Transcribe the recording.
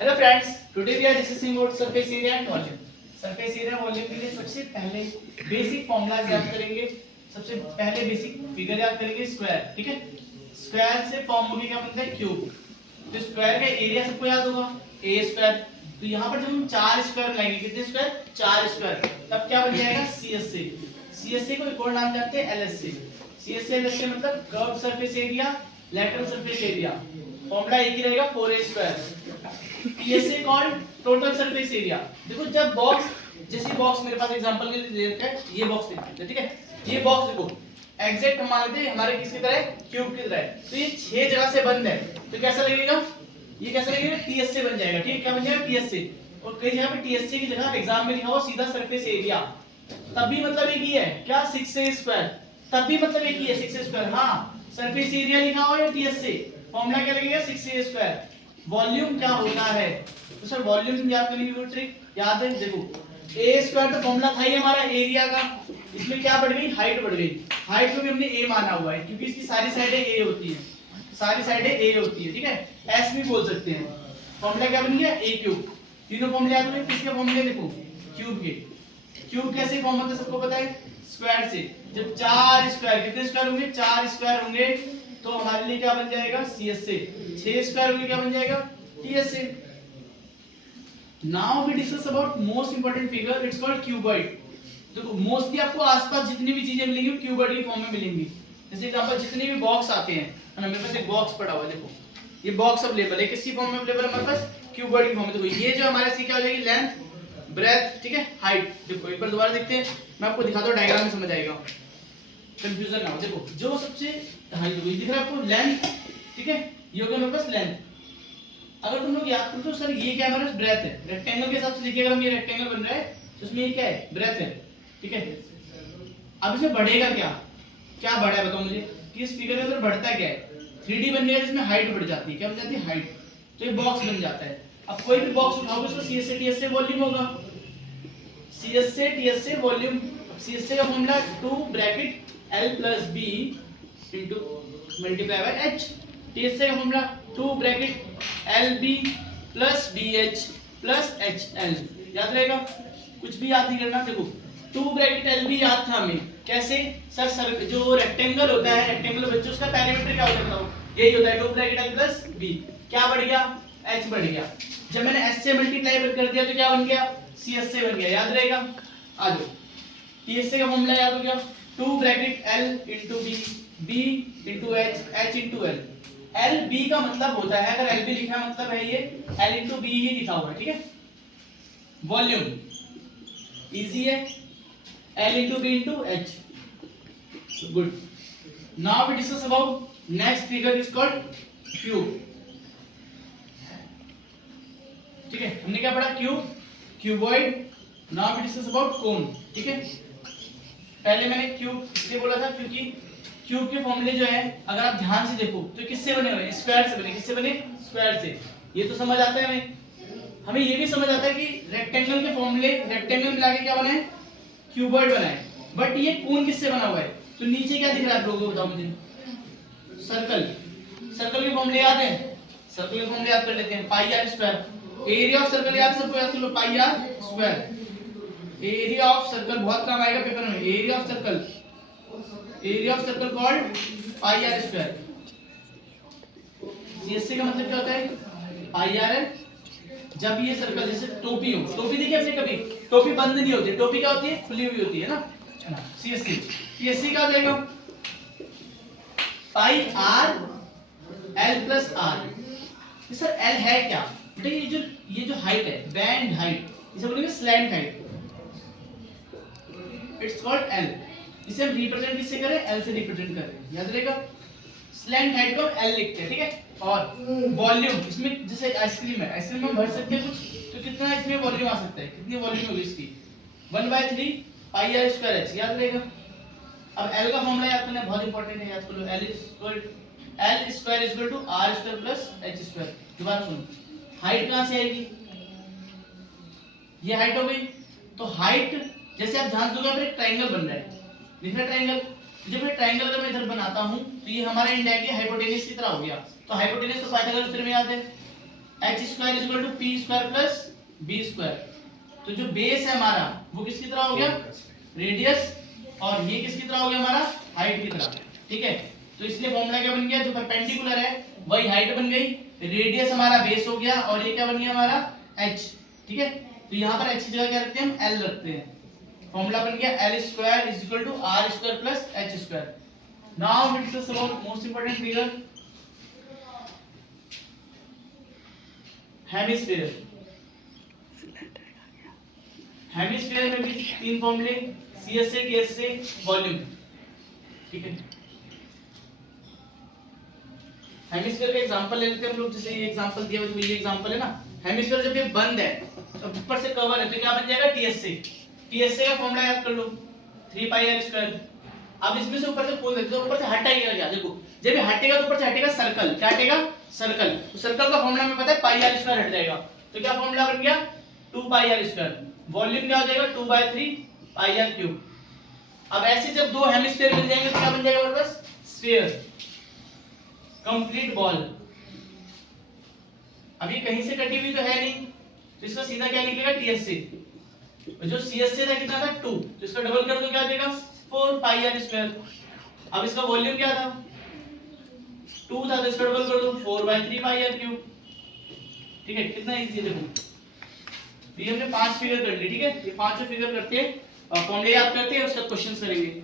Hello friends, today we are discussing about surface area and volume. Surface area volume के लिए सबसे पहले basic formula याद करेंगे। सबसे पहले बेसिक फिगर याद करेंगे स्क्वायर। ठीक है, स्क्वायर से फॉर्म होगी क्या बनता है क्यूब। तो स्क्वायर का एरिया सबको याद होगा ए स्क्वायर। तो यहाँ पर जब हम 4 स्क्वायर लाएंगे, कितने स्क्वायर 4 स्क्वायर, तब क्या बन जाएगा C S A. C S A को एक और नाम जानते हैं L S A. C S L S A मतलब curve surface area, lateral surface area. Formula एक ही रहेगा 4a square. PSA called total surface area. देखो जब बॉक्स, जैसे बॉक्स मेरे पास एग्जांपल के लिए दे रखा है, ये बॉक्स देखते हैं। ठीक है, ये बॉक्स देखो एग्जैक्ट हमारे किसकी तरह है, क्यूब की तरह है। तो ये 6 जगह से बंद है, तो कैसा लगेगा, ये कैसा लगेगा TSA बन जाएगा। ठीक है, क्या बन जाएगा TSA। और कई जगह पे TSA की जगह एग्जाम में लिखा हुआ सीधा सरफेस एरिया, तब भी मतलब एक ही है क्या 6a स्क्वायर, तब भी मतलब एक ही है 6a स्क्वायर। हां, सरफेस एरिया लिखा हुआ है TSA, फॉर्मूला क्या लगेगा 6a स्क्वायर। वॉल्यूम क्या होता है, तो सर वॉल्यूम याद करने की कोई ट्रिक याद है। देखो a स्क्वायर तो फॉर्मूला था ही हमारा एरिया का, इसमें क्या बढ़ गई, हाइट बढ़ गई। हाइट को भी हमने a माना हुआ है क्योंकि इसकी सारी साइडें a होती है, सारी साइडें a होती है। ठीक है, s भी बोल सकते हैं। फॉर्मूला क्या बन गया a क्यूब। तीनों फॉर्मूले याद हुए, किसके फॉर्मूले देखो क्यूब के। क्यूब कैसे फॉर्म होता है सबको पता है, स्क्वायर से। जब 4 स्क्वायर, कितने स्क्वायर होंगे 4 स्क्वायर होंगे, तो हमारे लिए क्या बन जाएगा CSA। 6 स्क्वायर होंगे क्या बन जाएगा TSA। Now we discuss about most important figure, it's called cuboid. देखो मोस्टली आपको आसपास जितनी भी चीजें मिलेंगी क्यूबॉइड की फॉर्म में मिलेंगी। जैसे एग्जांपल जितने भी बॉक्स आते हैं, है ना, मेरे पास एक बॉक्स पड़ा हुआ है, देखो ये बॉक्स अवेलेबल है, किसी फॉर्म में अवेलेबल है हमारे पास, क्यूबॉइड की फॉर्म में। देखो ये जो हमारे सी क्या हो जाएगी, लेंथ, ब्रेथ, ठीक है, हाइट। देखो एक बार दोबारा देखते हैं, मैं आपको दिखाता हूं, डायग्राम में समझ आएगा, कंफ्यूजन ना हो। देखो जो सबसे हाइट दिख रहा है आपको लेंथ, ठीक है, ये हो गया मेरे पास लेंथ। अगर तुम लोग याद करो तो सर ये क्या हमारा ब्रेथ है, रेक्टेंगल के हिसाब से देखिए, अगर हम ये रेक्टेंगल बन रहा है तो इसमें ये क्या है, ब्रेथ है। ठीक है, अब इसमें बढ़ेगा क्या, क्या बढ़ा है बताओ मुझे, कि इस फिगर के अंदर बढ़ता क्या है, 3D बनने का, जिसमें हाइट बढ़ जाती है, क्या बन जाती है हाइट, तो ये बॉक्स बन जाता है। अब कोई भी बॉक्स उठाओगे उसका CSA TSA वॉल्यूम होगा, CSA TSA वॉल्यूम। CSA का formula 2 bracket L plus B into multiply by H। TSA का formula 2 bracket LB plus BH plus HL। याद रहेगा, कुछ भी याद नहीं करना। देखो 2 ब्रैकेट LB याद था हमें, कैसे सर जो रेक्टेंगल होता है, रेक्टेंगल बच्चों उसका पैरामीटर क्या होता है, यही होता है 2 ब्रैकेट L plus B। क्या बढ़ गया, H बढ़ गया। जब मैंने H से मल्टीप्लाई कर दिया तो क्या बन गया, CSA बन गया। याद रहेगा, आ जाओ, TSA का फॉर्मूला याद हो गया 2 bracket L into B, B into H, H into L। L B का मतलब होता है, अगर L B लिखा है मतलब है ये L into B ही लिखा हुआ है। ठीक है, वॉल्यूम इजी है, L into B into H। Good, now we discuss about next figure, is called cube. ठीक है, हमने क्या पढ़ा, cube, cuboid. Now we discuss about cone. ठीक है, पहले मैंने क्यूब इसलिए बोला था क्योंकि क्यूब के फॉर्मूले जो है अगर आप ध्यान से देखो तो किससे बने हुए, स्क्वायर से बने। किससे बने, स्क्वायर से। ये तो समझ आता है हमें। हमें ये भी समझ आता है कि रेक्टेंगल के फॉर्मूले, रेक्टेंगल मिला के क्या बना है, क्यूबॉइड बना है। बट ये कोन किससे बना हुआ है, तो नीचे क्या दिख रहा है आप लोगों को बताओ मुझे, सर्कल। सर्कल के फॉर्मूले याद है, सर्कल के फॉर्मूले याद कर लेते हैं, pi r square. Area of circle याद सबको, याद कर लो, pi r square. Area of circle बहुत काम आएगा पेपर में, area of circle, area of circle called pi r square. CSA का मतलब क्या होता है, पाई आर है। जब ये सर्कल, जैसे टोपी हो, टोपी देखिए आपने कभी, टोपी बंद नहीं होती, टोपी क्या होती है, खुली हुई होती है ना। CSA, TSA का देगा pi r L plus r. Sir L है क्या बेटा, ये जो हाइट है, बैंड हाइट, इसे बोलेंगे slant height, it's called L। इसे हम रिप्रेजेंट किससे करें, L से रिप्रेजेंट करें। याद रहेगा, स्लैंट हाइट को L लिखते हैं। ठीक है, और वॉल्यूम, इसमें जैसे आइसक्रीम है, आइसक्रीम में भर सकते हैं कुछ, तो कितना इसमें वॉल्यूम आ सकता है, कितनी वॉल्यूम होगी इसकी, 1/3 पाई आर स्क्वायर H। याद रहेगा। अब L का फॉर्मूला याद करना बहुत इंपॉर्टेंट है, याद कर लो, L square is equal to R square plus H square. दोबारा सुनो, हाइट कहां से आएगी, ये हाइट हो गई। तो हाइट, जैसे आप ध्यान दोगे एक ट्रायंगल बन रहा है, दिख रहा है ट्रायंगल, जब ये ट्रायंगल अगर मैं इधर बनाता हूं तो ये हमारा इंडायरेक्टली हाइपोटेनस की तरह हो गया। तो हाइपोटेनस तो पाइथागोरस थ्योरम में याद है, H square is equal to P square plus B square. तो जो बेस है हमारा वो किसकी तरह हो गया, रेडियस, और ये किसकी तरह हो गया हमारा, हाइट की तरह। ठीक है, तो इसलिए फॉर्मूला क्या बन गया, जो परपेंडिकुलर है वही हाइट बन गई, रेडियस हमारा बेस हो गया, और ये क्या बन गया हमारा h। ठीक है, तो यहाँ पर h की जगह क्या रखते हैं हम, l रखते हैं। फॉर्मूला बन गया l square is equal to r square plus h square. Now we discuss about most important figure, hemisphere. Hemisphere में भी तीन फॉर्मूले, CS से, TS से, वॉल्यूम। ठीक है, हेमिस्फीयर का एग्जांपल ले लेते हैं हम लोग, जैसे ये एग्जांपल दिया हुआ है, ये एग्जांपल है ना। हेमिस्फीयर जब ये बंद है तो ऊपर से कवर है तो क्या बन जाएगा, TS से। TS से का फॉर्मूला याद कर लो, 3 पाई r स्क्वायर। अब इसमें से ऊपर से खोल देते हो, ऊपर से हटाएगा क्या, देखो जब ये हटेगा तो ऊपर से हटेगा सर्कल, क्या हटेगा, सर्कल। तो सर्कल का फॉर्मूला हमें पता है, पाई r स्क्वायर हट जाएगा, तो क्या फॉर्मूला बन गया, 2 पाई r स्क्वायर। वॉल्यूम क्या हो जाएगा, 2/3 पाई r क्यूब। अब ऐसे जब दो हेमिस्फीयर मिल जाएंगे तो क्या बन जाएगा हमारे पास, स्फीयर, कंप्लीट बॉल। अभी कहीं से कटी हुई तो है नहीं, तो इसका सीधा क्या निकलेगा, TS से। जो CS से था कितना था, 2, तो इसका डबल कर दो क्या आ जाएगा, 4 पाई r स्क्वायर। अब इसका वॉल्यूम क्या था, 2 था, तो इसका डबल कर दो, 4/3 पाई r क्यूब। ठीक है, कितना इजी है देखो। ये हमने 5 फिगर कर ली। ठीक है, ये 5 फिगर करते हैं, फॉर्मूले याद करते हैं, उसका क्वेश्चंस करेंगे।